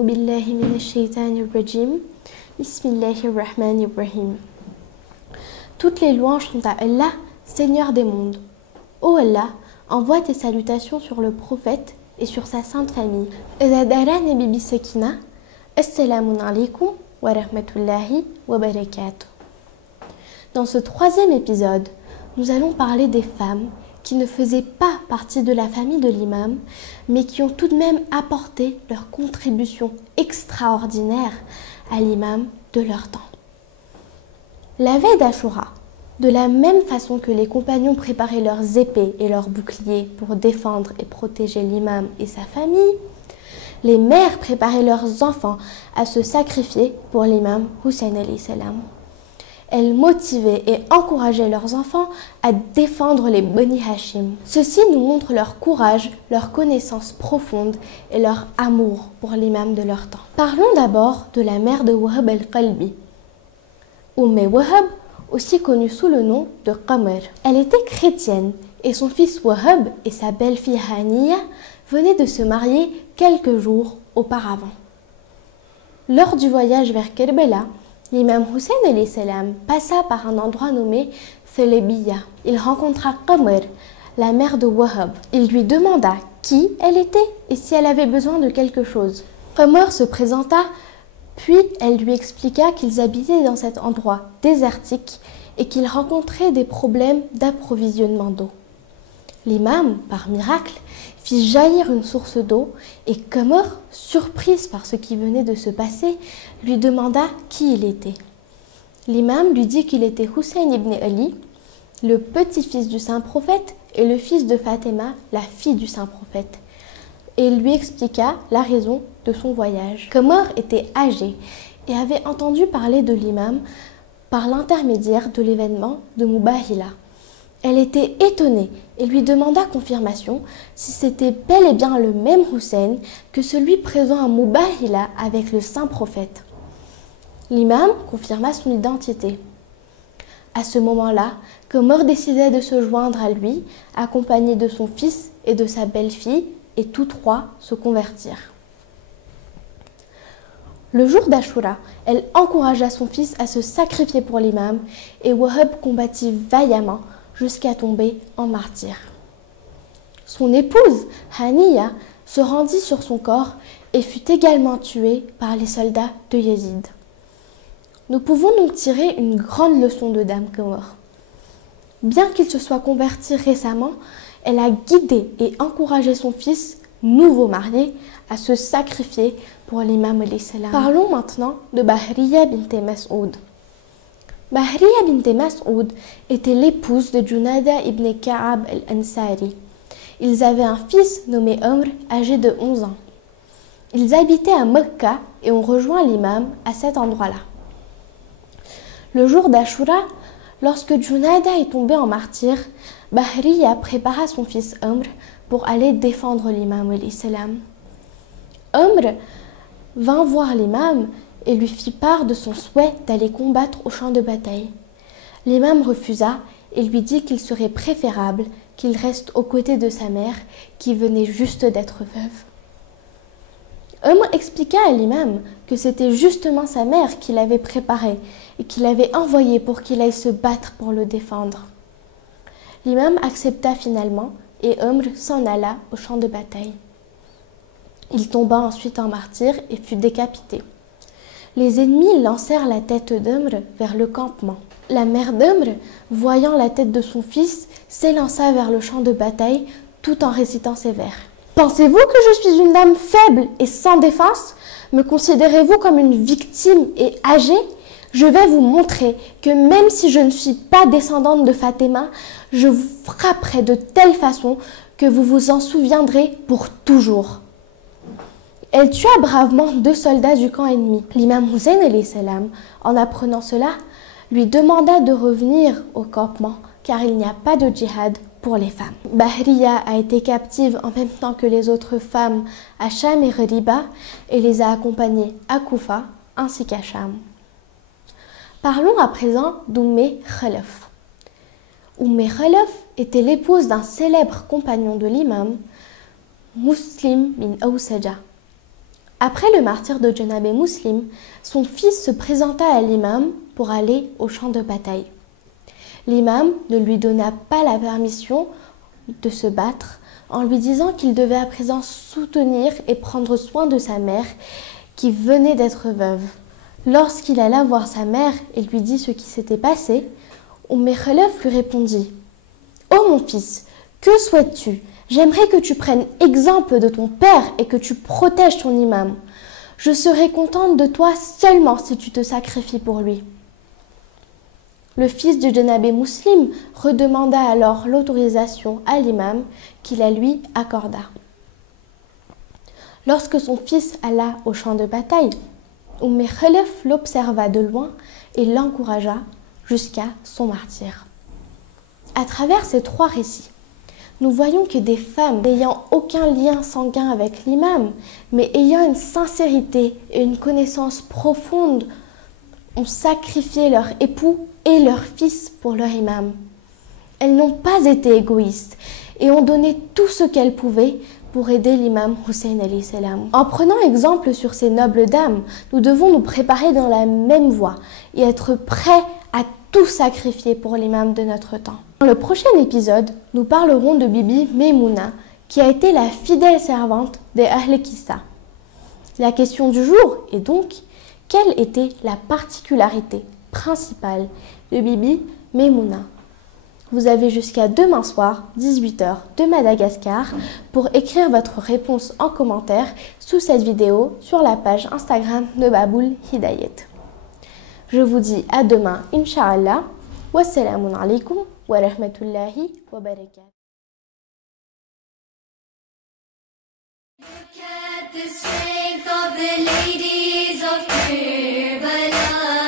أعوذ بالله من الشيطان الرجيم. بسم الله الرحمن الرحيم. Toutes les louanges sont à Allah, Seigneur des mondes. Ô Allah, envoie tes salutations sur le prophète et sur sa sainte famille. إذا داراني ببي سكينة السلام عليكم ورحمة الله وبركاته. Dans ce troisième épisode, nous allons parler des femmes qui ne faisaient pas partie de la famille de l'imam, mais qui ont tout de même apporté leur contribution extraordinaire à l'imam de leur temps. La veille d'Ashura, de la même façon que les compagnons préparaient leurs épées et leurs boucliers pour défendre et protéger l'imam et sa famille, les mères préparaient leurs enfants à se sacrifier pour l'imam Hussein alayhi salam. Elles motivaient et encourageaient leurs enfants à défendre les Bani Hashim. Ceci nous montre leur courage, leur connaissance profonde et leur amour pour l'imam de leur temps. Parlons d'abord de la mère de Wahab al-Qalbi. Wahab, aussi connue sous le nom de Qamar. Elle était chrétienne et son fils Wahab et sa belle-fille Haniya venaient de se marier quelques jours auparavant. Lors du voyage vers Kerbela, l'imam Hussein alayhi salam passa par un endroit nommé Thelebiya. Il rencontra Qamar, la mère de Wahab. Il lui demanda qui elle était et si elle avait besoin de quelque chose. Qamar se présenta, puis elle lui expliqua qu'ils habitaient dans cet endroit désertique et qu'ils rencontraient des problèmes d'approvisionnement d'eau. L'imam, par miracle, fit jaillir une source d'eau et Qamar, surprise par ce qui venait de se passer, lui demanda qui il était. L'imam lui dit qu'il était Hussein ibn Ali, le petit-fils du saint prophète et le fils de Fatima, la fille du saint prophète. Et il lui expliqua la raison de son voyage. Qamar était âgé et avait entendu parler de l'imam par l'intermédiaire de l'événement de Mubahila. Elle était étonnée et lui demanda confirmation si c'était bel et bien le même Hussein que celui présent à Mubahila avec le saint prophète. L'imam confirma son identité. À ce moment-là, Qamar décida de se joindre à lui, accompagné de son fils et de sa belle-fille, et tous trois se convertirent. Le jour d'Ashura, elle encouragea son fils à se sacrifier pour l'imam et Wahab combattit vaillamment jusqu'à tomber en martyr. Son épouse, Haniya, se rendit sur son corps et fut également tuée par les soldats de Yazid. Nous pouvons donc tirer une grande leçon de Dame Qamar. Bien qu'il se soit converti récemment, elle a guidé et encouragé son fils, nouveau marié, à se sacrifier pour l'imam alayhi salam. Parlons maintenant de Bahriya bint Mas'oud. Bahriya bint Mas'oud était l'épouse de Junada ibn Ka'ab al-Ansari. Ils avaient un fils nommé Amr, âgé de 11 ans. Ils habitaient à Mecca et ont rejoint l'imam à cet endroit-là. Le jour d'Ashura, lorsque Junada est tombé en martyr, Bahriya prépara son fils Amr pour aller défendre l'imam alayhi salam. Amr vint voir l'imam et lui fit part de son souhait d'aller combattre au champ de bataille. L'imam refusa et lui dit qu'il serait préférable qu'il reste aux côtés de sa mère qui venait juste d'être veuve. Amr expliqua à l'imam que c'était justement sa mère qui l'avait préparé et qui l'avait envoyé pour qu'il aille se battre pour le défendre. L'imam accepta finalement et Amr s'en alla au champ de bataille. Il tomba ensuite en martyr et fut décapité. Les ennemis lancèrent la tête d'Amr vers le campement. La mère d'Amr, voyant la tête de son fils, s'élança vers le champ de bataille tout en récitant ces vers. « Pensez-vous que je suis une dame faible et sans défense? Me considérez-vous comme une victime et âgée? Je vais vous montrer que même si je ne suis pas descendante de Fatima, je vous frapperai de telle façon que vous vous en souviendrez pour toujours. » Elle tua bravement 2 soldats du camp ennemi. L'imam Hussein alayhi salam, en apprenant cela, lui demanda de revenir au campement car il n'y a pas de djihad pour les femmes. Bahriya a été captive en même temps que les autres femmes à Cham et Riba et les a accompagnées à Koufa ainsi qu'à Cham. Parlons à présent Khalaf. Khalaf était l'épouse d'un célèbre compagnon de l'imam, Muslim bin Awsaja. Après le martyre de Janabé Muslim, son fils se présenta à l'imam pour aller au champ de bataille. L'imam ne lui donna pas la permission de se battre en lui disant qu'il devait à présent soutenir et prendre soin de sa mère qui venait d'être veuve. Lorsqu'il alla voir sa mère et lui dit ce qui s'était passé, Khalaf lui répondit « Oh mon fils, que souhaites-tu? J'aimerais que tu prennes exemple de ton père et que tu protèges ton imam. Je serai contente de toi seulement si tu te sacrifies pour lui. » Le fils de Janabé Muslim redemanda alors l'autorisation à l'imam qui la lui accorda. Lorsque son fils alla au champ de bataille, Khalaf l'observa de loin et l'encouragea jusqu'à son martyre. À travers ces 3 récits, nous voyons que des femmes n'ayant aucun lien sanguin avec l'imam, mais ayant une sincérité et une connaissance profonde, ont sacrifié leur époux et leur fils pour leur imam. Elles n'ont pas été égoïstes et ont donné tout ce qu'elles pouvaient pour aider l'imam Hussein alayhi salam. En prenant exemple sur ces nobles dames, nous devons nous préparer dans la même voie et être prêts à tout sacrifier pour l'imam de notre temps. Dans le prochain épisode, nous parlerons de Bibi Maimouna, qui a été la fidèle servante des Ahl Qissa. La question du jour est donc, quelle était la particularité principale de Bibi Maimouna? Vous avez jusqu'à demain soir, 18 h de Madagascar, pour écrire votre réponse en commentaire sous cette vidéo sur la page Instagram de Baboul Hidayet. Je vous dis à demain, Inch'Allah. Wassalamun alaikum wa rahmatullahi wa barakatuh. Look at the strength of the ladies of Karbala.